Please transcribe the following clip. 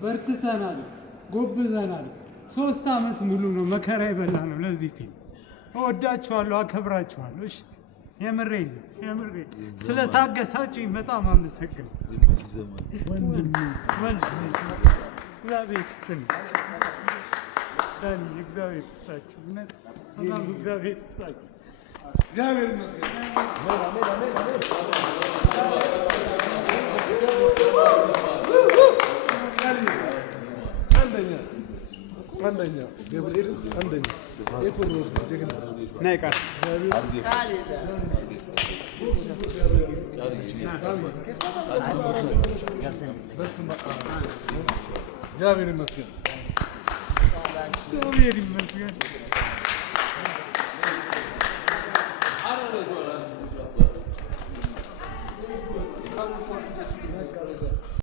በርትተናል፣ ጎብዘናል። 3 ዓመት ሙሉ ነው መከራ የበላ ነው ለዚህ ፊልም። እወዳችኋለሁ፣ አከብራችኋለሁ። እሺ የምሬን ስለታገሳችሁኝ በጣም አመሰግናለሁ። እግዚአብሔር ይስጥልኝ። እግዚአብሔር ይስጣችሁ። በጣም እግዚአብሔር ይስጣችሁ። እግዚአብሔር ይመስገን። አንደኛ ገብርኤል አንደኛ የኮሮ ጀግና ናይቃር እግዚአብሔር ይመስገን። እግዚአብሔር ይመስገን።